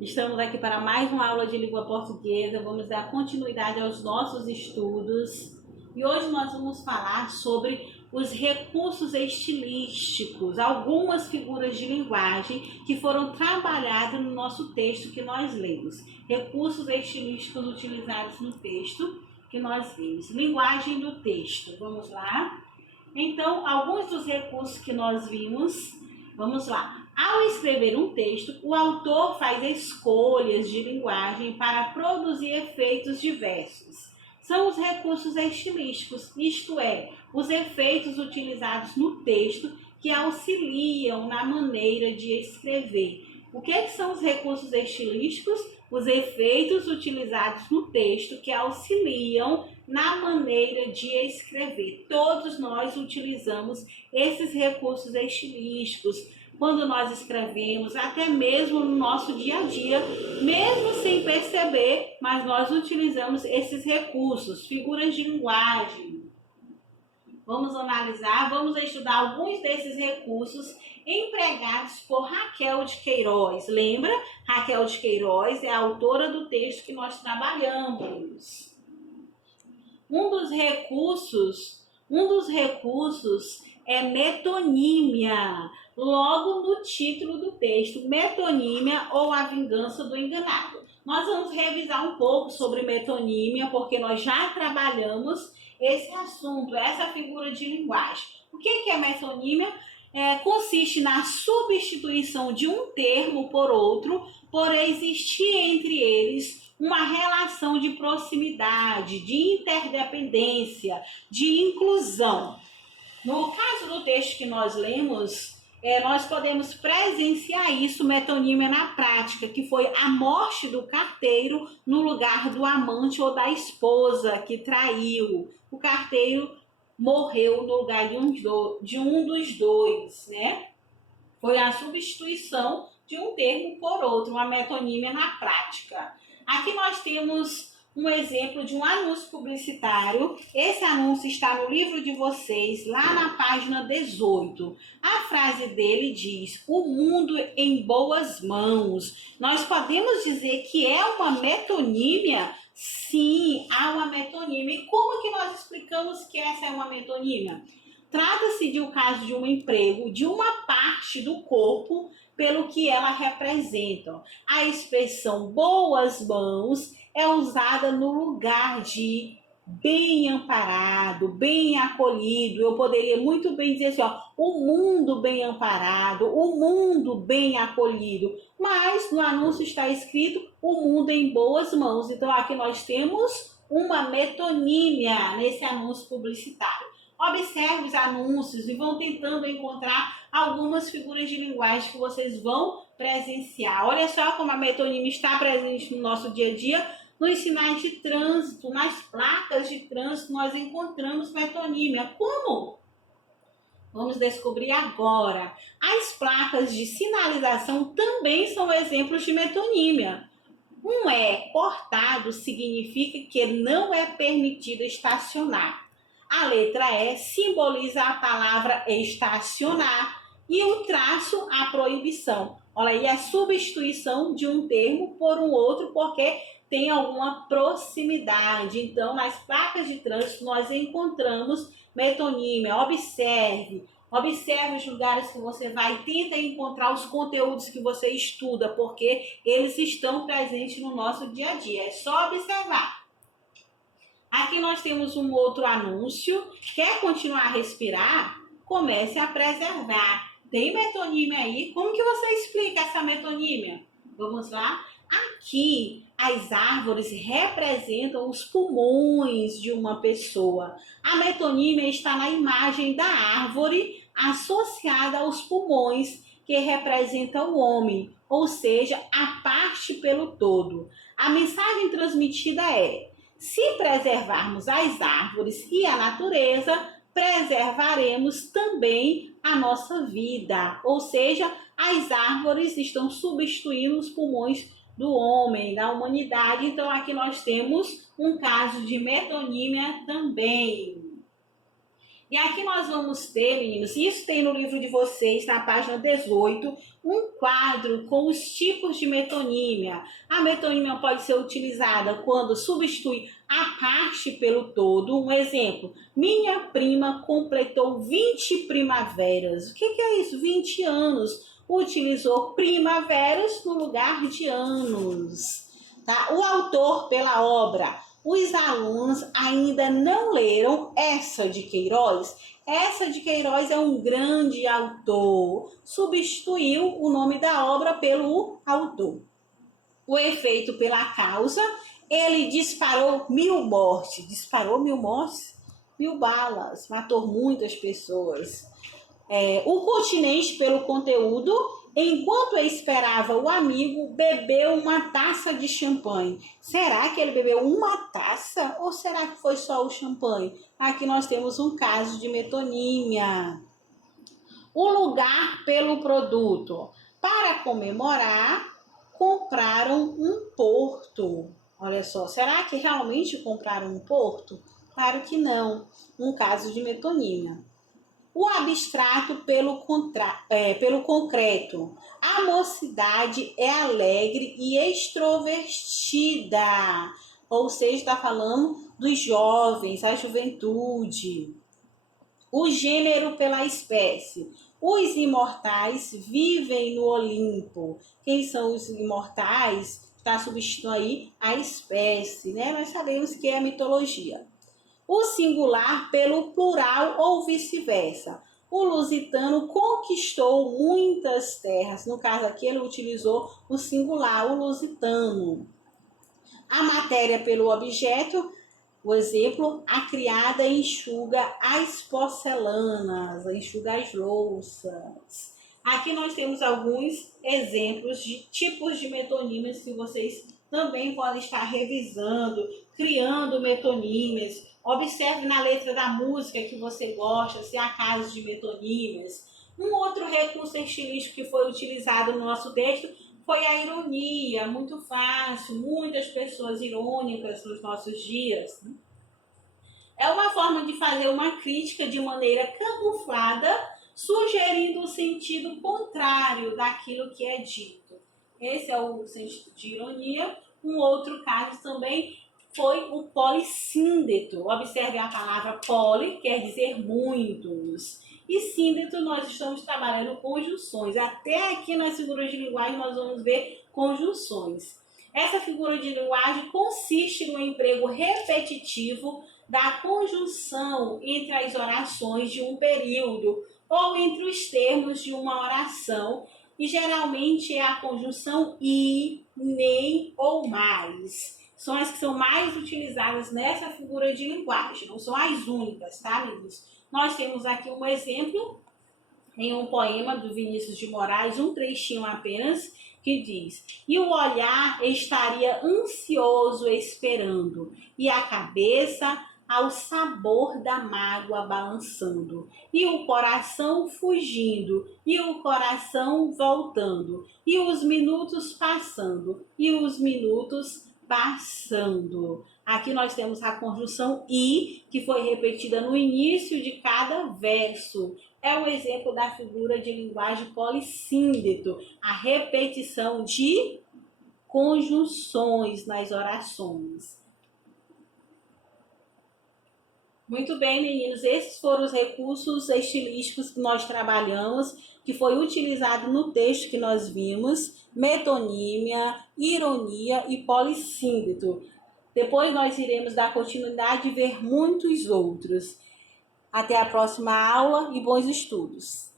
Estamos aqui para mais uma aula de língua portuguesa. Vamos dar continuidade aos nossos estudos. E hoje nós vamos falar sobre os recursos estilísticos, algumas figuras de linguagem que foram trabalhadas no nosso texto que nós lemos. Recursos estilísticos utilizados no texto que nós vimos. Linguagem do texto. Vamos lá? Então, alguns dos recursos que nós vimos, vamos lá. Ao escrever um texto, o autor faz escolhas de linguagem para produzir efeitos diversos. São os recursos estilísticos, isto é, os efeitos utilizados no texto que auxiliam na maneira de escrever. O que são os recursos estilísticos? Os efeitos utilizados no texto que auxiliam na maneira de escrever. Todos nós utilizamos esses recursos estilísticos quando nós escrevemos, até mesmo no nosso dia a dia, mesmo sem perceber, mas nós utilizamos esses recursos, figuras de linguagem. Vamos analisar, vamos estudar alguns desses recursos empregados por Raquel de Queiroz. Lembra? Raquel de Queiroz é a autora do texto que nós trabalhamos. Um dos recursos é metonímia, logo no título do texto, metonímia ou a vingança do enganado. Nós vamos revisar um pouco sobre metonímia, porque nós já trabalhamos esse assunto, essa figura de linguagem. O que é metonímia? Consiste na substituição de um termo por outro, por existir entre eles uma relação de proximidade, de interdependência, de inclusão. No caso do texto que nós lemos, nós podemos presenciar isso, metonímia na prática, que foi a morte do carteiro no lugar do amante ou da esposa que traiu. O carteiro morreu no lugar de um dos dois, né? Foi a substituição de um termo por outro, uma metonímia na prática. Aqui nós temos um exemplo de um anúncio publicitário. Esse anúncio está no livro de vocês, lá na página 18. A frase dele diz: o mundo em boas mãos. Nós podemos dizer que é uma metonímia? Sim, há uma metonímia. E como que nós explicamos que essa é uma metonímia? Trata-se de um caso de um emprego de uma parte do corpo pelo que ela representa. A expressão boas mãos é usada no lugar de bem amparado, bem acolhido. Eu poderia muito bem dizer assim, o mundo bem amparado, o mundo bem acolhido. Mas no anúncio está escrito o mundo em boas mãos. Então aqui nós temos uma metonímia nesse anúncio publicitário. Observe os anúncios e vão tentando encontrar algumas figuras de linguagem que vocês vão presenciar. Olha só como a metonímia está presente no nosso dia a dia. Nos sinais de trânsito, nas placas de trânsito, nós encontramos metonímia. Como? Vamos descobrir agora. As placas de sinalização também são exemplos de metonímia. Um E cortado significa que não é permitido estacionar. A letra E simboliza a palavra estacionar e o traço a proibição. Olha aí a substituição de um termo por um outro porque tem alguma proximidade. Então, nas placas de trânsito nós encontramos metonímia. Observe os lugares que você vai, tenta encontrar os conteúdos que você estuda, porque eles estão presentes no nosso dia a dia. É só observar. Aqui nós temos um outro anúncio. Quer continuar a respirar? Comece a preservar. Tem metonímia aí? Como que você explica essa metonímia? Vamos lá? Aqui, as árvores representam os pulmões de uma pessoa. A metonímia está na imagem da árvore associada aos pulmões, que representa o homem, ou seja, a parte pelo todo. A mensagem transmitida é: se preservarmos as árvores e a natureza, preservaremos também a nossa vida. Ou seja, as árvores estão substituindo os pulmões do homem, da humanidade. Então, aqui nós temos um caso de metonímia também. E aqui nós vamos ter, meninos, isso tem no livro de vocês, na página 18, um quadro com os tipos de metonímia. A metonímia pode ser utilizada quando substitui a parte pelo todo. Um exemplo, minha prima completou 20 primaveras. O que é isso? 20 anos. Utilizou primaveras no lugar de anos. Tá? O autor pela obra. Os alunos ainda não leram Eça de Queiroz. Eça de Queiroz é um grande autor. Substituiu o nome da obra pelo autor. O efeito pela causa, ele disparou 1000 mortes. Disparou 1000 mortes? 1000 balas. Matou muitas pessoas. O continente pelo conteúdo, enquanto esperava o amigo, bebeu uma taça de champanhe. Será que ele bebeu uma taça ou será que foi só o champanhe? Aqui nós temos um caso de metonímia. O lugar pelo produto. Para comemorar, compraram um porto. Olha só, será que realmente compraram um porto? Claro que não. Um caso de metonímia. O abstrato pelo concreto. A mocidade é alegre e extrovertida. Ou seja, está falando dos jovens, a juventude. O gênero pela espécie. Os imortais vivem no Olimpo. Quem são os imortais? Está substituindo aí a espécie, né? Nós sabemos que é a mitologia. O singular pelo plural ou vice-versa. O lusitano conquistou muitas terras. No caso aqui, ele utilizou o singular, o lusitano. A matéria pelo objeto. O exemplo, a criada enxuga as porcelanas, enxuga as louças. Aqui nós temos alguns exemplos de tipos de metonímias que vocês também podem estar revisando, criando metonímias. Observe na letra da música que você gosta, se há casos de metonímias. Um outro recurso estilístico que foi utilizado no nosso texto foi a ironia, muito fácil, muitas pessoas irônicas nos nossos dias. É uma forma de fazer uma crítica de maneira camuflada, sugerindo o sentido contrário daquilo que é dito. Esse é o sentido de ironia. Um outro caso também foi o polissíndeto. Observe a palavra poli, quer dizer muitos. E síndeto, nós estamos trabalhando conjunções. Até aqui nas figuras de linguagem nós vamos ver conjunções. Essa figura de linguagem consiste no emprego repetitivo da conjunção entre as orações de um período ou entre os termos de uma oração, e geralmente é a conjunção e, nem ou mais. São as que são mais utilizadas nessa figura de linguagem, não são as únicas, tá, amigos? Nós temos aqui um exemplo em um poema do Vinícius de Moraes, um trechinho apenas, que diz: e o olhar estaria ansioso esperando, e a cabeça ao sabor da mágoa balançando, e o coração fugindo, e o coração voltando, e os minutos passando, e os minutos passando. Aqui nós temos a conjunção e, que foi repetida no início de cada verso. É um exemplo da figura de linguagem polissíndeto, a repetição de conjunções nas orações. Muito bem, meninos, esses foram os recursos estilísticos que nós trabalhamos, que foi utilizado no texto que nós vimos: metonímia, ironia e polissíndeto. Depois nós iremos dar continuidade e ver muitos outros. Até a próxima aula e bons estudos!